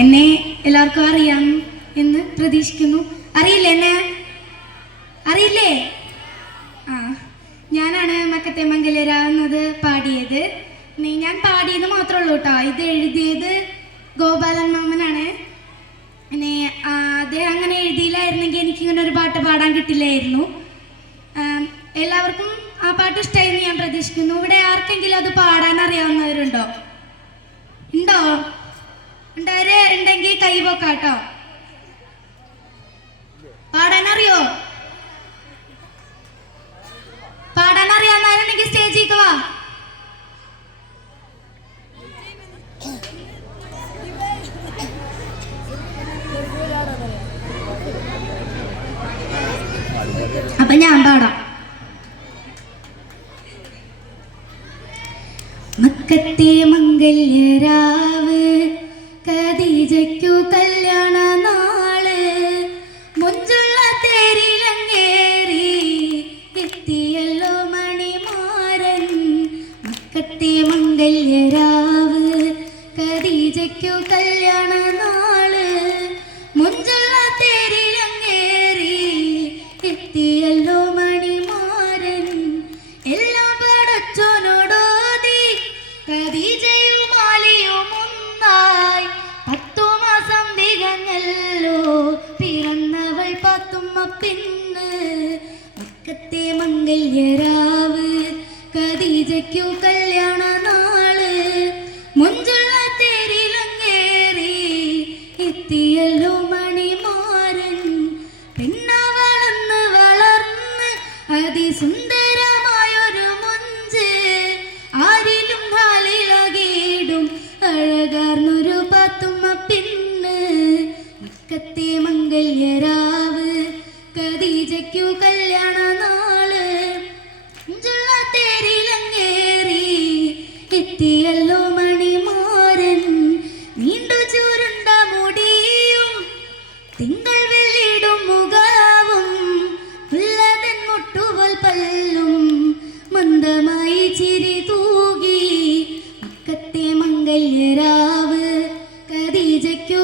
എന്നെ എല്ലാവർക്കും അറിയാം എന്ന് പ്രതീക്ഷിക്കുന്നു. അറിയില്ലേ എന്നെ? അറിയില്ലേ? ആ, ഞാനാണ് മക്കത്തെ മംഗലര എന്നത് പാടിയത്. ഞാൻ പാടിയത് മാത്രമേ ഉള്ളൂ കേട്ടോ. ഇത് എഴുതിയത് ഗോപാലൻ മാമനാണ്. പിന്നെ അദ്ദേഹം അങ്ങനെ എഴുതിയില്ലായിരുന്നെങ്കിൽ എനിക്കിങ്ങനെ ഒരു പാട്ട് പാടാൻ കിട്ടില്ലായിരുന്നു. എല്ലാവർക്കും ആ പാട്ട് ഇഷ്ടമായെന്ന് ഞാൻ പ്രതീക്ഷിക്കുന്നു. ഇവിടെ ആർക്കെങ്കിലും അത് പാടാൻ അറിയാവുന്നവരുണ്ടോ? ഉണ്ടോ? ഉണ്ടാര് ഉണ്ടെങ്കിൽ കൈ പൊക്കാട്ടോ. പാടാനറിയോ? പാടാനറിയാവുന്നവരുണ്ടെങ്കിൽ സ്റ്റേജിലേക്ക് വാ. അപ്പൊ ഞാൻ പാടാം. മക്കത്തെ മംഗല്യരാവ്, ഖദീജയ്ക്കു കല്യാണ നാള്, മുഞ്ചുള്ള തേരിലങ്ങേറി എത്തിയല്ലോ മണിമാരൻ. മക്കത്തെ മംഗല്യരാവ്, ഖദീജയ്ക്കു കല്യാണ നാള്, മുഞ്ചുള്ള തേരിലങ്ങേറി എത്തിയല്ലോ മണിമാരൻ. എല്ലാം പടച്ചോനോടോതി ഖദീജയും ആലിയും ഒന്നായി. 10 മാസം തികഞ്ഞല്ലോ പിറന്നവൾ പാത്തുമ്മ പെണ്ണ്. മക്കത്തെ മംഗല്യരാവ്, ഖദീജയ്ക്കു കല്യാണ നാള്, മുഞ്ചുള്ള തേരിലങ്ങേറി എത്തിയല്ലോ മണിമാരൻ. പെണ്ണവളന്ന് വളർന്ന് അതിസുന്ദരമായൊരു മുഞ്ച്, ആരിലും ഹാലിലകീടും അഴകാർന്നൊരു പാത്തുമ്മ പെണ്ണ്. മക്കത്തെ മംഗല്യരാവ്, ഖദീജയ്ക്കു കല്യാണ നാള്, മുഞ്ചുള്ള തേരിലങ്ങേറി എത്തിയല്ലോ മണിമാരൻ. നീണ്ടു ചൂരുണ്ട മുടിയും തിങ്കൾ വെള്ളിടും മുഖവും, ഉള്ളതൻ മുട്ടുപോൽ പല്ലും മന്ദമായി ചിരി തൂകി. മക്കത്തെ മംഗല്യരാവ്, ഖദീജയ്ക്കു